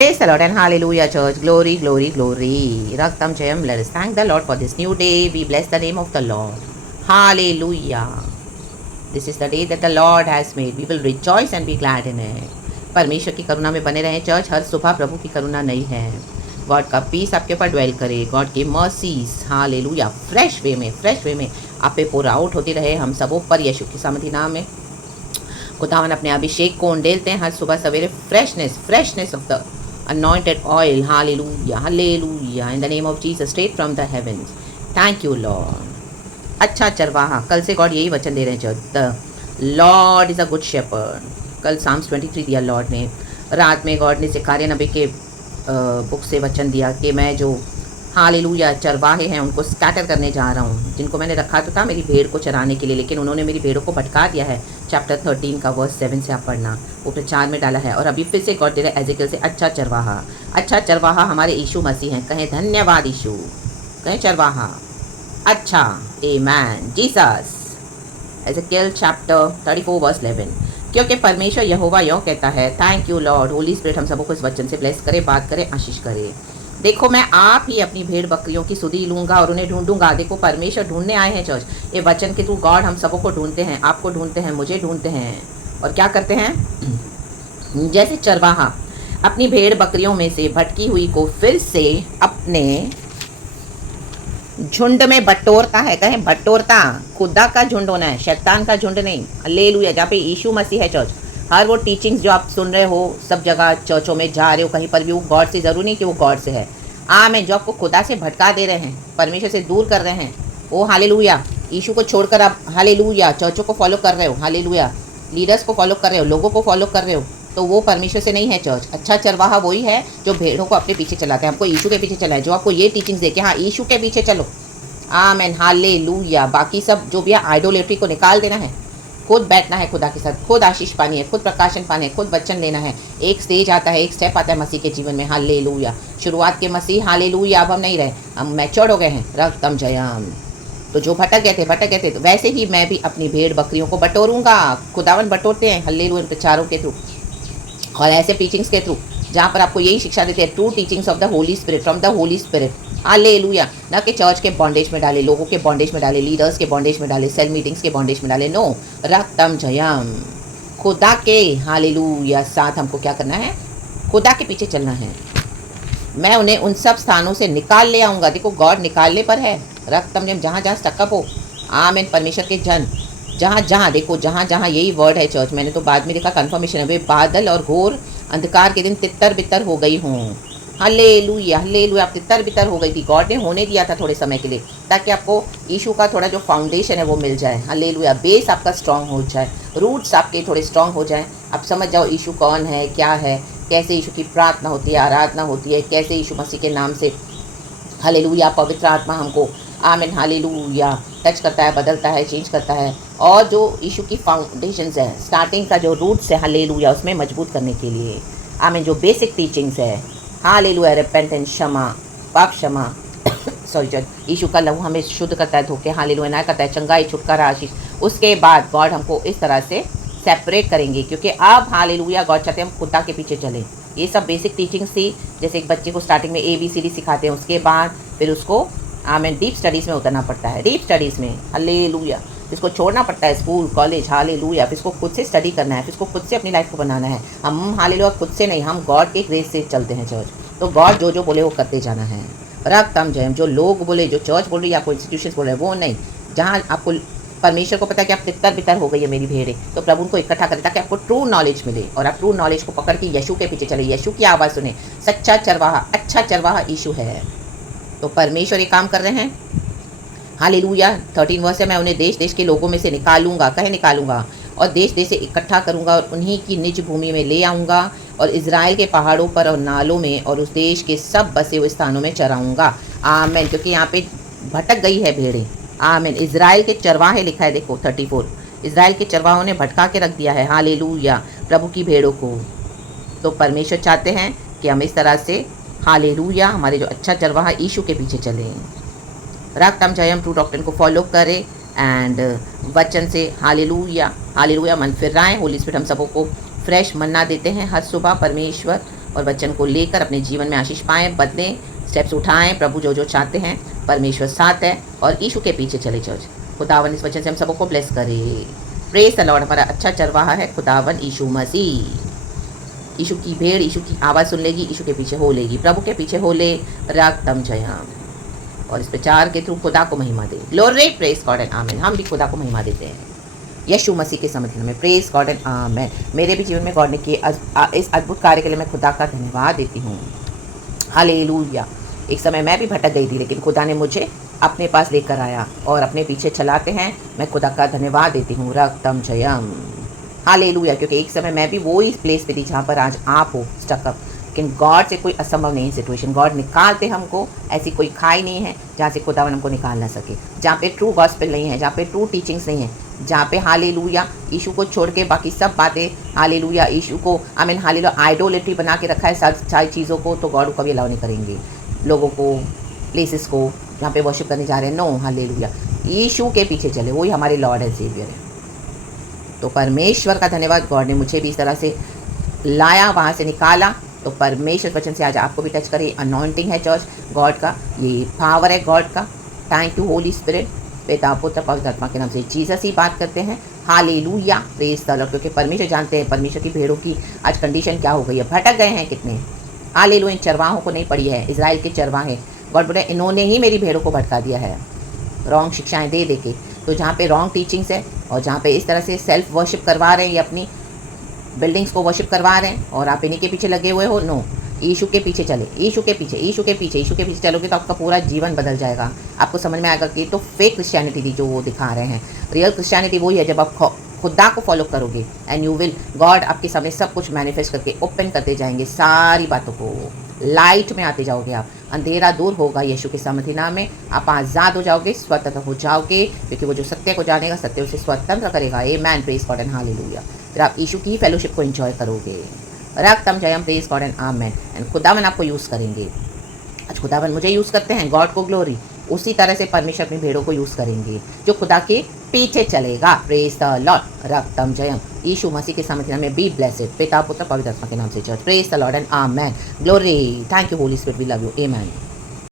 Praise the Lord and hallelujah, church. Glory, glory, glory. Raktam Jayam. Let us thank the Lord for this new day. We bless the name of the Lord. Hallelujah. This is the day that the Lord has made. We will rejoice and be glad in it. परमेश्वर की करुणा में बने रहें church. हर सुबह प्रभु की करुणा नई है. God का पीस आपके ऊपर ड्वेल करे. गॉड की मर्सीज हालेलुया फ्रेश वे में आप पे पोर आउट होती रहे हम सबों पर यीशु की सामर्थी नाम में. खुदावन अपने अभिषेक को उंडेलते हैं हर सुबह सवेरे. Freshness of the anointed oil. Hallelujah. In the name of Jesus, straight from the heavens. Thank you, Lord. अच्छा चरवाहा. कल से गॉड यही वचन दे रहे हैं church. The lord is a good shepherd. कल साम्स 23 दिया लॉर्ड ने. रात में गॉड ने सिकारिया नबी के बुक से वचन दिया कि मैं जो हालेलुया चरवाहे हैं उनको स्कैटर करने जा रहा हूँ. जिनको मैंने रखा तो था मेरी भेड़ को चराने के लिए, लेकिन उन्होंने मेरी भेड़ों को भटका दिया है. चैप्टर 13 का वर्स 7 से आप पढ़ना. वो प्रचार में डाला है. और अभी फिर से गॉड दे रहा है एजेकियल से. अच्छा चरवाहा हमारे यीशु मसीह हैं. कहें धन्यवाद यीशु. कहें चरवाहा अच्छा. Amen Jesus. Ezekiel chapter 34 verse 11. क्योंकि परमेश्वर यहोवा यूँ कहता है. Thank you lord. Holy spirit हम सबको इस वचन से ब्लेस करे, बात करे, आशीष करे. देखो मैं आप ही अपनी भेड़ बकरियों की सुधी लूँगा और उन्हें ढूंढूंगा. देखो परमेश्वर ढूंढने आए हैं चर्च. ये वचन के थ्रू गॉड हम सबों को ढूंढते हैं. आपको ढूंढते हैं, मुझे ढूंढते हैं. और क्या करते हैं? जैसे चरवाहा अपनी भेड़ बकरियों में से भटकी हुई को फिर से अपने झुंड में बटोरता है. कहें बटोरता. खुदा का झुंड होना है, शैतान का झुंड नहीं. हालेलुया. जहाँ पे यीशु मसीह है चर्च. हर वो टीचिंग्स जो आप सुन रहे हो सब जगह चर्चों में जा रहे हो कहीं पर भी, वो गॉड से ज़रूरी नहीं कि वो गॉड से है. मैं जो आपको खुदा से भटका दे रहे हैं, परमेश्वर से दूर कर रहे हैं, वो हालेलुया यीशु को छोड़कर आप हालेलुया चर्चों को फॉलो कर रहे हो. हालेलुया लीडर्स को फॉलो कर रहे हो, लोगों को फॉलो कर रहे हो, तो वो परमेश्वर से नहीं है चर्च. अच्छा चरवाहा वही है जो भेड़ों को अपने पीछे चलाते हैं. हमको यीशु के पीछे चलाए, जो आपको ये टीचिंग्स दे कि हाँ यीशु के पीछे चलो. Amen hallelujah. बाकी सब जो भी है आइडोलेट्री को निकाल देना है. खुद बैठना है खुदा के साथ, खुद आशीष पानी है, खुद प्रकाशन पानी है, खुद वचन लेना है. एक स्टेज आता है, एक स्टेप आता है मसीह के जीवन में. हालेलुया. शुरुआत के मसीह हालेलुया. अब हम नहीं रहे, हम मैच्योर्ड हो गए हैं. रक्तम जयम. तो जो भटक गए थे तो वैसे ही मैं भी अपनी भेड़ बकरियों को बटोरूंगा. खुदावन बटोरते हैं हालेलुया प्रचारों के थ्रू और ऐसे टीचिंग्स के थ्रू जहाँ पर आपको यही शिक्षा देते हैं. True teachings of the Holi spirit, from the Holi spirit. Hallelujah. ना कि चर्च के बॉन्डेज में डाले, लोगों के बॉन्डेज में डाले, लीडर्स के बॉन्डेज में डाले, सेल मीटिंग्स के बॉन्डेज में डाले. नो. रक्तम जयम. खुदा के हालेलुया साथ हमको क्या करना है? खुदा के पीछे चलना है. मैं उन्हें उन सब स्थानों से निकाल ले आऊँगा. देखो गॉड निकालने पर है. रक्तम जयम. जहाँ जहाँ स्टकअप हो. आमेन. परमेश्वर के जन जहाँ देखो जहाँ यही वर्ड है चर्च. मैंने तो बाद में देखा कन्फर्मेशन है. वे बादल और घोर अंधकार के दिन तितर बितर हो गई हूँ. Hallelujah hallelujah. आप तितर बितर हो गई थी. गॉड ने होने दिया था थोड़े समय के लिए, ताकि आपको यीशु का थोड़ा जो फाउंडेशन है वो मिल जाए. हालेलुया. बेस आपका स्ट्रांग हो जाए, रूट्स आपके थोड़े स्ट्रांग हो जाएं. आप समझ जाओ यीशु कौन है, क्या है, कैसे यीशु की प्रार्थना होती है, आराधना होती है, कैसे यीशु मसीह के नाम से हालेलुया पवित्र आत्मा हमको आमीन हालेलुया टच करता है, बदलता है, चेंज करता है. और जो यीशु की फाउंडेशंस है, स्टार्टिंग का जो रूट्स है हालेलुया उसमें मजबूत करने के लिए आमीन जो बेसिक टीचिंग्स है हालेलुया रिपेंटेंस, क्षमा, पाप क्षमा सॉरी यीशु का लहू हमें शुद्ध करता है, धोखे हालेलुया ना करता है, चंगाई, छुटकारा, आशीष. उसके बाद गॉड हमको इस तरह से सेपरेट करेंगे, क्योंकि अब हालेलुया गॉड चाहते हैं हम खुदा के पीछे चलें. ये सब बेसिक टीचिंग्स थी. जैसे एक बच्चे को स्टार्टिंग में ABCD सिखाते हैं, उसके बाद फिर उसको आमीन डीप स्टडीज़ में उतरना पड़ता है. डीप स्टडीज़ में हालेलुया इसको छोड़ना पड़ता है स्कूल कॉलेज हालेलुया. फिर इसको खुद से स्टडी करना है, फिर इसको खुद से अपनी लाइफ को बनाना है. हम हालेलुया खुद से नहीं, हम गॉड के ग्रेस से चलते हैं चर्च. तो गॉड जो बोले वो करते जाना है. रक्तम जयम. जो लोग बोले, जो चर्च बोल रही है, आपको इंस्टीट्यूशन बोल रहे हैं, वो नहीं. जहाँ आपको परमेश्वर को पता है कि आप तितर बितर हो गई है मेरी भेड़ें, तो प्रभु उनको इकट्ठा करें ताकि आपको ट्रू नॉलेज मिले और आप ट्रू नॉलेज को पकड़ के यीशु के पीछे चले, यीशु की आवाज़ सुने. सच्चा चरवाहा, अच्छा चरवाहा यीशु है. तो परमेश्वर ये काम कर रहे हैं. हालेलुया. 13 वर्ष से मैं उन्हें देश देश के लोगों में से निकालूंगा. कहे निकालूंगा. और देश देश से इकट्ठा करूंगा और उन्हीं की निज भूमि में ले आऊँगा और इज़राइल के पहाड़ों पर और नालों में और उस देश के सब बसे हुए स्थानों में चराऊँगा. आमीन. क्योंकि यहाँ पे भटक गई है भेड़ें. आमीन. इज़राइल के चरवाहे लिखा है, देखो 34. इज़राइल के चरवाहों ने भटका के रख दिया है हालेलुया प्रभु की भेड़ों को. तो परमेश्वर चाहते हैं कि हम इस तरह से हालेलुया हमारे जो अच्छा चरवाहा यीशु के पीछे चलें. रक्तम जयम ट्रू डॉक्ट्रिन को फॉलो करें एंड वचन से हालेलुया हालेलुया मन फिर रहा है. होली स्पिरिट हम सबों को फ्रेश मन्ना देते हैं हर सुबह. परमेश्वर और वचन को लेकर अपने जीवन में आशीष पाएं, बदलें, स्टेप्स उठाएं। प्रभु जो जो चाहते हैं, परमेश्वर साथ है और यीशु के पीछे चले चर्च। खुदावन इस वचन से हम सबको ब्लेस करे। Praise the Lord. हमारा अच्छा चरवाहा है खुदावन यीशु मसीह। यीशु की भेड़ यीशु की आवाज़ सुन लेगी, यीशु के पीछे हो लेगी, प्रभु के पीछे हो ले, रागतम जयम। और इस प्रचार के थ्रू खुदा को महिमा दे। ग्लोरी, प्रेज गॉड एंड आमेन। हम भी खुदा को महिमा देते हैं यीशु मसीह के समर्थन में। प्रेज गॉड एंड आमेन। मेरे भी जीवन में गॉड ने किए इस अद्भुत कार्य के लिए मैं खुदा का धन्यवाद देती हूँ। हालेलुया। एक समय मैं भी भटक गई थी, लेकिन खुदा ने मुझे अपने पास लेकर आया और अपने पीछे चलाते हैं। मैं खुदा का धन्यवाद देती हूँ। रक्तम जयम। हालेलुया। क्योंकि एक समय मैं भी वो ही प्लेस पे थी जहाँ पर आज आप हो, स्टकअप। लेकिन गॉड से कोई असंभव नहीं सिचुएशन। गॉड निकालते हमको। ऐसी कोई खाई नहीं है जहाँ से खुदावन हमको निकाल ना सके, जहाँ पे ट्रू गॉस्पेल नहीं है, जहाँ पे ट्रू टीचिंग्स नहीं है, जहाँ पे हालेलुया यीशु को छोड़ के बाकी सब बातें, हालेलुया यीशु को आमीन हालेलुया आइडोलेट्री बना के रखा है सारी चीज़ों को, तो गॉड कभी अलाउ नहीं करेंगे लोगों को, प्लेसेस को जहाँ पे वर्शिप करने जा रहे हैं। नो, हालेलुया यीशु के पीछे चले, वही हमारे लॉर्ड एंड सेवियर है। तो परमेश्वर का धन्यवाद, गॉड ने मुझे भी इस तरह से लाया, वहाँ से निकाला। तो परमेश्वर वचन से आज आपको भी टच करे। अनॉइंटिंग है चर्च गॉड का, ये पावर है गॉड का। Thank you holy spirit. पिता पुत्र पवित्र आत्मा के नाम से जीसस ही बात करते हैं। Hallelujah, praise the Lord. क्योंकि परमेश्वर जानते हैं परमेश्वर की भेड़ों की आज कंडीशन क्या हो गई है। भटक गए हैं कितने। हालेलुया। इन चरवाहों को नहीं पड़ी है, इजराइल के चरवाहे। गॉड बोले इन्होंने ही मेरी भेड़ों को भटका दिया है रॉन्ग शिक्षाएं दे दे के। तो जहाँ पे रॉन्ग टीचिंग्स है और जहाँ पे इस तरह से सेल्फ वर्शिप करवा रहे हैं, ये अपनी बिल्डिंग्स को वर्शिप करवा रहे हैं और आप इन्हीं के पीछे लगे हुए हो, नो, यीशु के पीछे चले। यीशु के पीछे, यीशु के पीछे, यीशु के पीछे चलोगे तो आपका पूरा जीवन बदल जाएगा। आपको समझ में आएगा कि तो फेक क्रिश्चियनिटी थी जो वो दिखा रहे हैं। रियल क्रिश्चियनिटी वही है जब आप खुदा को फॉलो करोगे एंड यू विल, गॉड आपके सामने सब कुछ मैनिफेस्ट करके ओपन करते जाएंगे सारी बातों को। लाइट में आते जाओगे आप, अंधेरा दूर होगा यीशु के सामर्थ्य नाम में। आप आज़ाद हो जाओगे, स्वतंत्र हो जाओगे, क्योंकि वो जो सत्य को जानेगा सत्य उसे स्वतंत्र करेगा। Amen, praise God and hallelujah. फिर आप यीशु की फेलोशिप को एंजॉय करोगे। रक्तम जयम, praise God and amen. And खुदावन आपको यूज़ करेंगे। आज खुदावन मुझे यूज़ करते हैं, गॉड को ग्लोरी। उसी तरह से परमेश्वर अपनी भेड़ों को यूज़ करेंगे जो खुदा के पीछे चलेगा। Praise the Lord. रक्तम जयम। यीशु मसीह के सामर्थ्य नाम में बी ब्लेसेड। पिता पुत्र पवित्र आत्मा के नाम से church. Praise the lord and amen. Glory. Thank you holy spirit, we love you. Amen.